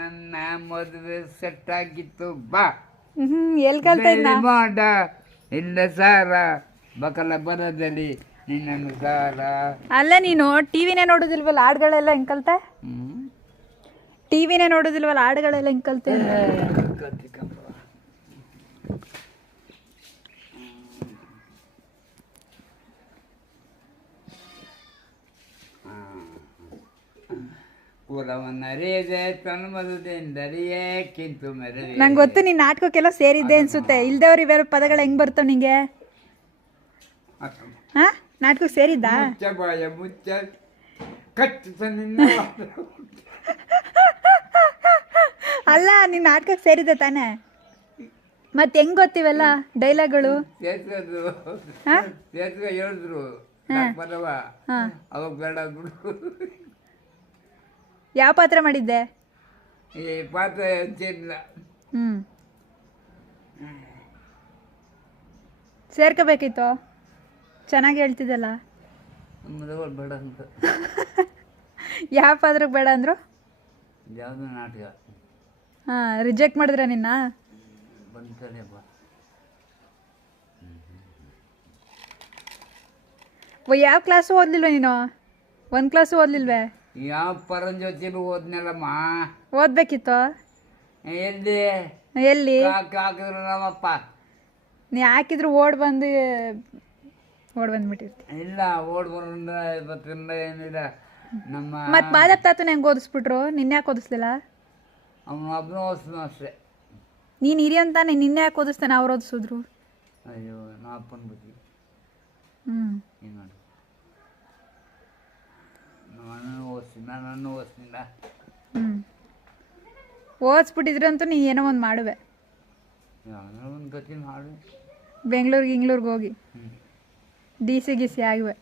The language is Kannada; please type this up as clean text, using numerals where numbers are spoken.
ನನ್ನ ಮದುವೆ ಸೆಟ್ ಆಗಿತ್ತು ಬಾ ಎಲ್ಲಿ ಕಲ್ತಾ ಇದ್ನ ಮಾಡ ಇಲ್ಲ ಸಾರ ಬಕಲ ಬರದಲ್ಲಿ ನಿನ್ನನ್ನು ಸಾರ. ಅಲ್ಲ ನೀನು ಟಿವಿನೇ ನೋಡೋದಿಲ್ವಲ್ಲ, ಹಾಡುಗಳೆಲ್ಲ ಹೆಂಗ್ ಕಲ್ತೆ? ಟಿವಿನೇ ನೋಡೋದಿಲ್ವಲ್ಲ, ಹಾಡುಗಳೆಲ್ಲ ಹೆಂಗ್ ಕಲ್ತೆ? ನಂಗೆ ಗೊತ್ತು ನೀನ್ ನಾಟಕಕ್ಕೆಲ್ಲ ಸೇರಿದ್ದೆ ಅನ್ಸುತ್ತೆ. ಇಲ್ದವ್ರು ಇವೆಲ್ಲ ಪದಗಳು ಹೆಂಗ್ ಬರ್ತಾವ ನಿಂಗೆ? ಹಾ, ನಾಟಕಕ್ಕೆ ಸೇರಿದ್ದ? ಅಲ್ಲ, ನೀನ್ ನಾಟಕಕ್ಕೆ ಸೇರಿದ್ದೆ ತಾನೆ? ಮತ್ತೆ ಹೆಂಗ್ ಗೊತ್ತಿವೆಲ್ಲ ಡೈಲಾಗ್ಗಳು? ಹೇಳಿದ್ರು ಅವಾಗ ಬೇಡ ಬಿಡು. ಯಾವ ಪಾತ್ರ ಮಾಡಿದ್ದೆ? ಈ ಪಾತ್ರ ಸೇರಿಲ್ಲ. ಸೇರ್ಕೋಬೇಕಿತ್ತು, ಚೆನ್ನಾಗಿ ಹೇಳ್ತಿದ್ದಲ್ಲ. ಬೇಡ ಅಂತ. ಯಾವ ಪಾತ್ರಕ್ಕೆ ಬೇಡ ಅಂದ್ರು? ಯಾವುದು ನಾಟಕ. ರಿಜೆಕ್ಟ್ ಮಾಡಿದ್ರೆ ನಿನ್ನ? ಬಂತಾನೆ ಬಾ. ಯಾವ ಕ್ಲಾಸು ಓದ್ಲಿಲ್ವ ನೀನು? ಒಂದು ಕ್ಲಾಸು ಓದ್ಲಿಲ್ವೇ? ಯಾವ ಪರಂಜ್ಯೋತಿಲು ಓದ್ನಲ್ಲಮ್ಮ. ಓದ್ಬೇಕಿತ್ತು. ಎಲ್ಲಿ ಹಾಕಿದ್ರು ನಮ್ಮಪ್ಪ. ನೀ ಹಾಕಿದ್ರು ಓಡ್ ಬಂದ್ಬಿಟ್ಟಿರ್ತಿ. ಇಲ್ಲ, ಓಡ್ ಬರೋದ್ರಿಂದ ಇವತ್ತಿಂದ ಏನಿಲ್ಲ. ನಮ್ಮ ಮತ್ತೆ ಮಾದಪ್ಪ ತಾತನ ಹೆಂಗೆ ಓದಿಸ್ಬಿಟ್ರು? ನಿನ್ನೆ ಯಾಕೆ ಓದಿಸ್ಲಿಲ್ಲ? ಅವನು ಒಬ್ಬನು ಓದಿಸ್ನು ಅಷ್ಟೇ. ನೀನು ಹಿರಿಯ ಅಂತಾನೆ, ನಿನ್ನೆ ಯಾಕೆ ಓದಿಸ್ತಾನೆ? ಅವ್ರು ಓದಿಸಿದ್ರು. ಅಯ್ಯೋ, ನಾ ಅಪ್ಪನ ಬುದ್ಧಿ. ಏನು ಮಾಡು, ನಾನು ಓದಿಸ್ತಿಲ್ಲ. ಓದಿಸ್ಬಿಟ್ಟಿದ್ರಂತೂ ನೀ ಏನೋ ಒಂದು ಮಾಡುವೆ. ಒಂದು ಗತಿ ಮಾಡು. ಬೆಂಗಳೂರಿಗೆ ಹೋಗಿ ಡಿ ಸಿ ಆಗಿವೆ.